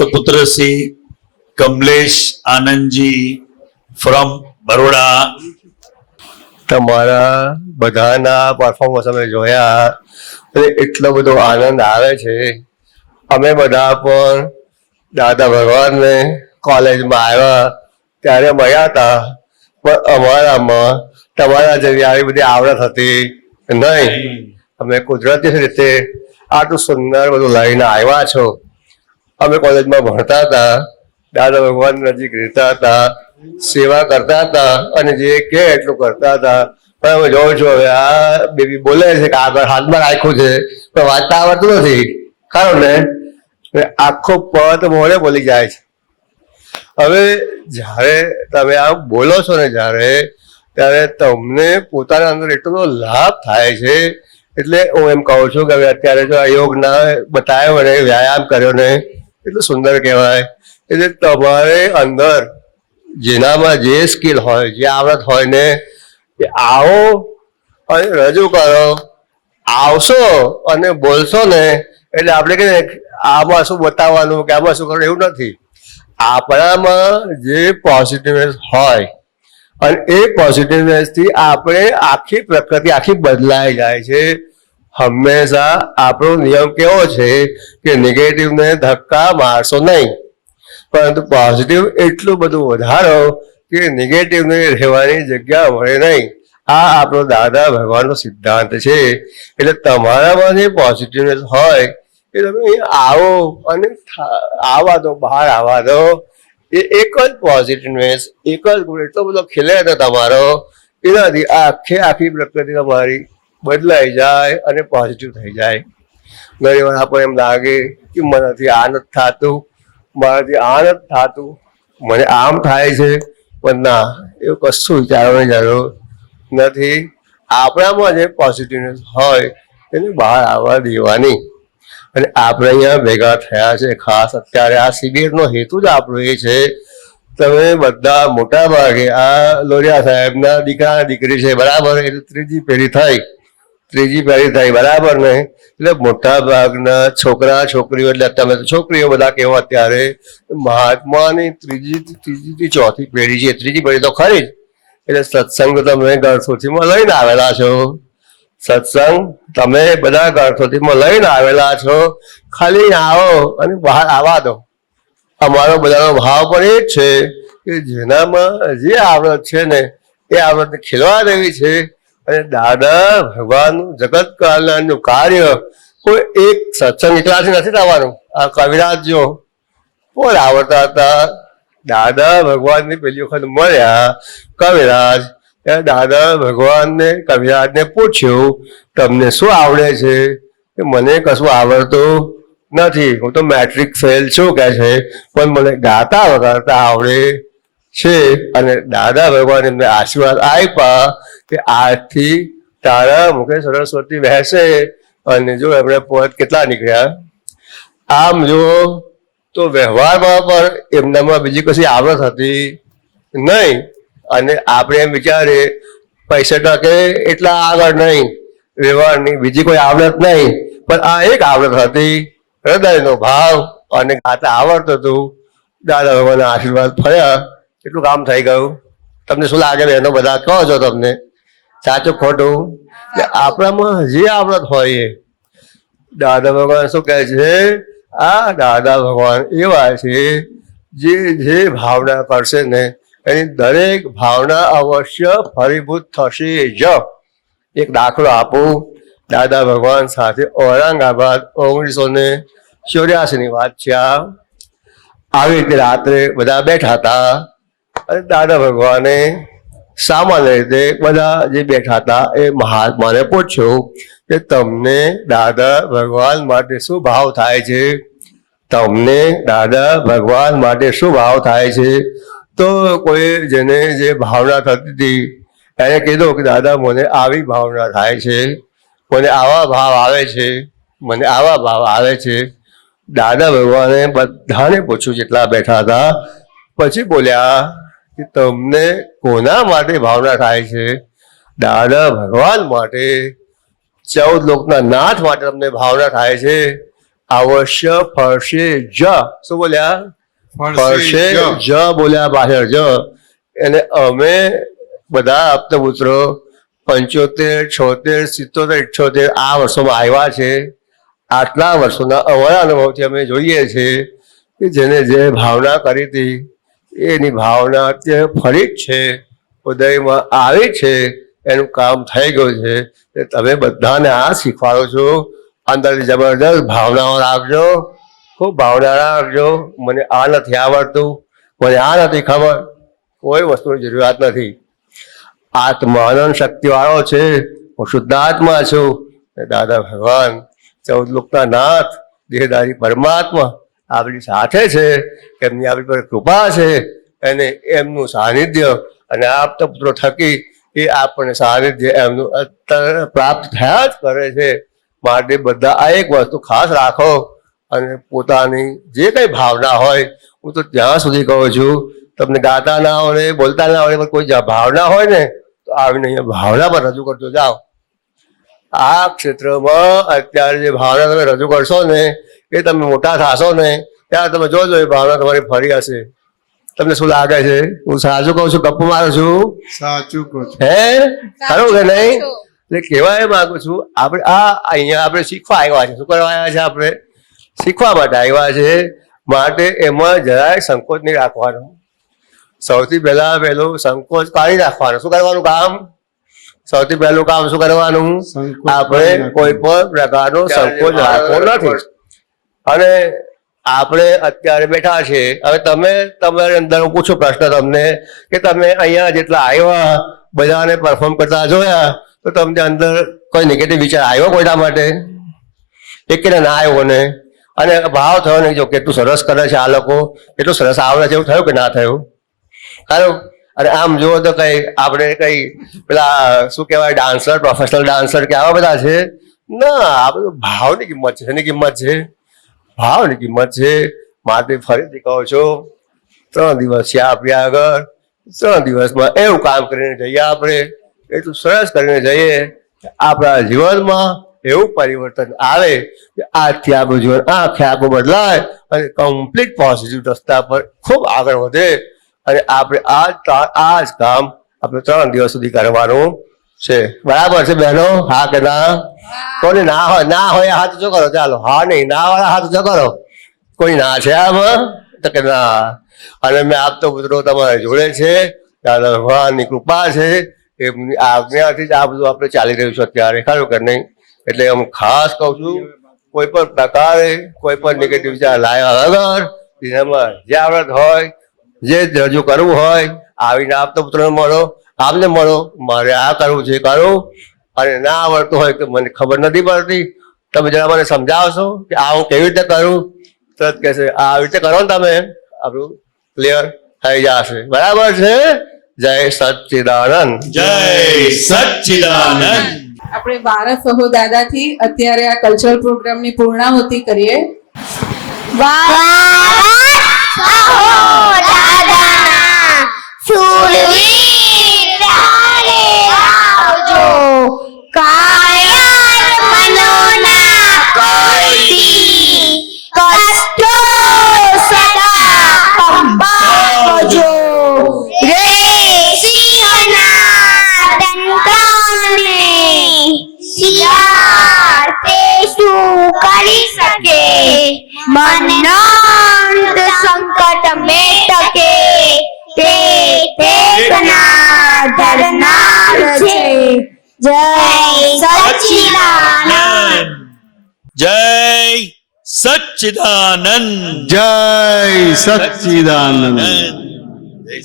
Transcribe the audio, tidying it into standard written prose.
તો પુત્ર શ્રી કમલેશ આનંદજી ફ્રોમ બરોડા. તમારા બધાના પરફોર્મન્સ અમે જોયા અને એટલો બધો આનંદ આવે છે. અમે બધા પણ દાદા ભગવાનને કોલેજમાં આવ્યા ત્યારે મળ્યા હતા, પણ અમારામાં તમારા જેવી આવી બધી આવડત હતી નહીં. અમે કુદરતી રીતે આટલું સુંદર બધું લઈને આવ્યા છો. અમે કોલેજમાં ભણતા હતા, દાદા ભગવાન નજીક રહેતા હતા, સેવા કરતા હતા અને જે કે એટલું કરતા હતા. પણ અમે જોઉં છું હવે આ બેબી બોલે છે કે આગળ હાથમાં રાખ્યું છે પણ વાંચતા આવડતું નથી. કારણ ને આખો પદ મોડે બોલી જાય છે. હવે જ્યારે તમે આમ બોલો છો ને ત્યારે તમને પોતાના અંદર એટલો બધો લાભ થાય છે. એટલે હું એમ કહું છું કે હવે અત્યારે જો યોગ ના બતાવ્યો ને વ્યાયામ કર્યો ને એટલું સુંદર કહેવાય. એટલે તમારે અંદર જેનામાં જે સ્કિલ હોય, જે આવડત હોય ને એ આવો અને રજૂ કરો. આવશો અને બોલશો ને એટલે આપણે કહીએ આમાં શું બતાવવાનું કે આમાં શું કરવું, એવું નથી. આપણામાં જે પોઝિટિવનેસ હોય અને એ પોઝિટિવનેસથી આપણે આખી પ્રકૃતિ આખી બદલાઈ જાય છે. હંમેશા આપણો નિયમ કેવો છે કે નેગેટિવને ધક્કા મારશો નહીં, પરંતુ પોઝિટિવ એટલું બધું વધારો કે નેગેટિવને રહેવાની જગ્યા મળે નહીં. આ આપણો દાદા ભગવાનનો સિદ્ધાંત છે. એટલે તમારામાં જે પોઝિટિવનેસ હોય એ તમે આવો અને આવવા દો, બહાર આવવા દો. એ એક જ પોઝિટિવનેસ, એક જ ગુણ એટલો બધો ખીલે ને તમારો, એનાથી આખી પ્રકૃતિ તમારી બદલાઈ જાય અને પોઝિટિવ થઈ જાય. ઘણી વાર આપણને એમ લાગે કે મનાથી આ નથી થતું, મારાથી આ નથી થતું, મને આમ થાય છે, પણ ના, એવું કશું વિચારવાની જરૂર નથી. આપણામાં જે પોઝિટિવનેસ હોય એને બહાર આવવા દેવાની. અને આપણે અહીંયા ભેગા થયા છે ખાસ અત્યારે આ શિબિરનો હેતુ જ આપણો એ છે. તમે બધા મોટા ભાગે આ લોરિયા સાહેબના દીકરા દીકરી છે, બરાબર? એટલે ત્રીજી પેઢી થઈ, બરાબર ને? એટલે મોટા ભાગના છોકરા છોકરીઓ, એટલે તમે છોકરીઓ બધા કેવો અત્યારે મહાત્માની ત્રીજી ચોથી પેઢી છે. ત્રીજી પેઢી તો ખરી જ. એટલે સત્સંગ તમે ગણસોથીમાં લઈને આવેલા છો. સત્સંગ તમે બધા ગણસોથીમાં લઈને આવેલા છો. ખાલી આવો અને બહાર આવવા દો. અમારો બધાનો ભાવ પણ એ જ છે કે જેનામાં જે આવડત છે ને એ આવડતને ખીલવા દેવી છે. અને દાદા ભગવાનનું જગત કલ્યાણનું કાર્ય કોઈ એક સત્સંગ એકલાથી નથી થવાનું. આ કવિરાજ જો કોણ આવડતા હતા, દાદા ભગવાનની પેલી વખત મળ્યા કવિરાજ, ત્યારે દાદા ભગવાનને કવિરાજને પૂછ્યું તમને શું આવડે છે? કે મને કશું આવડતું નથી, હું તો મેટ્રિક ફેલ છું કે છે, પણ મને ગાતા વગાડતા આવડે છે. અને દાદા ભગવાન એમને આશીર્વાદ આપ્યા કે આજથી તારા મુખે સરસ્વતી વહેશે. અને જો એમણે પોત કેટલા નીકળ્યા. આમ જુઓ તો વ્યવહારમાં પણ એમનામાં બીજી કશી આવડત હતી નહીં. અને આપણે એમ વિચારીએ પૈસા ટકે એટલા આગળ નહીં, વ્યવહારની બીજી કોઈ આવડત નહીં, પણ આ એક આવડત હતી, હૃદયનો ભાવ અને ગાતા આવડતું હતું. દાદા ભગવાનના આશીર્વાદ ફર્યા, એટલું કામ થઈ ગયું. તમને શું લાગે બહેનો બધા કહો છો તમને સાચું ખોટું? કે આપણામાં જે આવડત હોય એ દાદા ભગવાન શું કહે છે? આ દાદા ભગવાન એવા છે જે ભાવના કરશે ને એની દરેક ભાવના અવશ્ય ફળીભૂત થશે જ. એક દાખલો આપું. દાદા ભગવાન સાથે ઔરંગાબાદ 1984ની વાત છે. આવી રીતે રાત્રે બધા બેઠા હતા અને દાદા ભગવાને સામાન્ય રીતે બધા જે બેઠા હતા એ મહાત્માને પૂછ્યું કે તમને દાદા ભગવાન માટે શું ભાવ થાય છે? તમને દાદા ભગવાન માટે શું ભાવ થાય છે? તો કોઈ જેને જે ભાવના થતી હતી એને કીધું કે દાદા મને આવી ભાવના થાય છે, મને આવા ભાવ આવે છે, મને આવા ભાવ આવે છે. દાદા ભગવાને બધાને પૂછ્યું જેટલા બેઠા હતા, પછી બોલ્યા કે તમને કોના માટે ભાવના થાય છે? દાદા ભગવાન માટે, 14 લોકના નાથ માટે તમને ભાવના થાય છે. અવશ્ય ફળશે જ. શું બોલ્યા? ફળશે જ બોલ્યા પાછળ જ. એને અમે બધા આપતા પુત્રો 75, 76, 77, 78 આ વર્ષોમાં આવ્યા છે. આટલા વર્ષોના અમારા અનુભવથી અમે જોઈએ છીએ કે જેને જે ભાવના કરી હતી એની ભાવના અત્યારે ફરી જ છે, ઉદયમાં આવી છે, એનું કામ થઈ ગયું છે. તમે બધાને આ શીખવાડો છો. અંદરથી જબરદસ્ત ભાવનાઓ રાખજો, ખૂબ ભાવના રાખજો. મને આ નથી આવડતું, મને આ નથી ખબર, કોઈ વસ્તુની જરૂરિયાત નથી. આત્માનંદ શક્તિવાળો છે. હું શુદ્ધાત્મા છું. દાદા ભગવાન 14 લોકના નાથ દેહધારી પરમાત્મા આપણી સાથે છે. એમની આપણી પર કૃપા છે અને એમનું સાનિધ્ય અને આપતા પુત્રો થકી એ આપણને સાનિધ્ય એમનું અત્યારે પ્રાપ્ત થયા જ કરે છે. માટે બધા આ એક વસ્તુ ખાસ રાખો અને પોતાની જે કંઈ ભાવના હોય, હું તો ત્યાં સુધી કહું છું, તમને ગાતા ના આવડે, બોલતા ના આવડે, પણ કોઈ ભાવના હોય ને તો આવીને અહીંયા ભાવના પર રજૂ કરતો જાઓ. આ ક્ષેત્રમાં અત્યારે જે ભાવના તમે રજૂ કરશો ને એ તમે મોટા થશો ને ત્યારે તમે જોજો એ ભાવના તમારી ફરી હશે. તમને શું લાગે છે? હું સાચું કહું છું, ગપ્પુ મારું છું? સાચું કહું છું. હે, ખરું કે નહીં? એટલે કહેવા એ માંગુ છું, આપણે અહીંયા આપણે શીખવા આવ્યા છે. શું કરવા આવ્યા છે? આપણે શીખવા માટે આવ્યા છે. માટે એમાં જરાય સંકોચ નહીં રાખવાનો. સૌથી પહેલું સંકોચ કાઢી રાખવાનો. શું કરવાનું કામ? સૌથી પહેલું કામ શું કરવાનું? આપણે કોઈ પણ પ્રકારનો સંકોચ રાખવો નથી. અને આપણે અત્યારે બેઠા છે. હવે તમે તમારી અંદર હું પૂછું પ્રશ્ન તમને કે તમે અહીંયા જેટલા આવ્યા બધાને પરફોર્મ કરતા જોયા તો તમને અંદર કોઈ નેગેટિવ વિચાર આવ્યો કોઈના માટે? એકને ના આવ્યો ને? અને ભાવ થયો નહીં જો કેટલું સરસ કરે છે આ લોકો, કેટલું સરસ આવડે છે, એવું થયું કે ના થયું? ખરું? અને આમ જુઓ તો કઈ આપણે કઈ પેલા શું કહેવાય ડાન્સર, પ્રોફેશનલ ડાન્સર કે આવા બધા છે ના. આ બધું ભાવની કિંમત છે. એની કિંમત છે ભાવની કિંમત છે. માટે ફરીથી કહું છું, 3 દિવસ છે આપણી આગળ. 3 દિવસમાં એવું કામ કરીને જઈએ, આપણે એટલું સરસ કરીને જઈએ આપણા જીવનમાં એવું પરિવર્તન આવે કે આજથી આપણું જીવન આખે આખું બદલાય અને કમ્પ્લીટ પોઝિટિવ રસ્તા પર ખૂબ આગળ વધે. અને આપણે આ જ કામ આપણે 3 દિવસ સુધી કરવાનું છે. બરાબર છે બહેનો? હા કે ના? કોને ના હોય? ના હોય હાથ ઊંચો કરો. ચાલો. હા નહીં, ના વાળા હાથ ઊંચો કરો. કોઈ ના છે આમાં? તો કે ના. અને મેં આપતો પુત્રો તમારા જોડે છે. દાદા ભગવાનની કૃપા છે, એમની આજ્ઞાથી જ આ બધું આપણે ચાલી રહ્યું છે અત્યારે. ખરું કે નહીં? એટલે હું ખાસ કહું છું, કોઈ પણ પ્રકારે કોઈ પણ નેગેટિવ વિચાર લાવ્યા વગર એનામાં જે આવડત હોય, જે રજૂ કરવું હોય આવીને આપતા પુત્રોને મળો, આમને મળો. મારે આ કરવું છે કરું. અને ના આવડતું હોય કે મને ખબર નથી પડતી, તમે જરા મને સમજાવશો કે આ હું કેવી રીતે કરું? તરત કહેશે આવી રીતે કરો ને તમે, આપણું ક્લિયર થઈ જશે. બરાબર છે? જય સચ્ચિદાનંદ. જય સચ્ચિદાનંદ. આપણે ભારત સહો દાદાથી અત્યારે આ કલ્ચરલ પ્રોગ્રામની પૂર્ણાહુતિ કરીએ. મનંત સંકટ મેટકે તે ટેકના ધરનાર છે. જય સચ્ચિદાનંદ. જય સચ્ચિદાનંદ. જય સચ્ચિદાનંદ. જય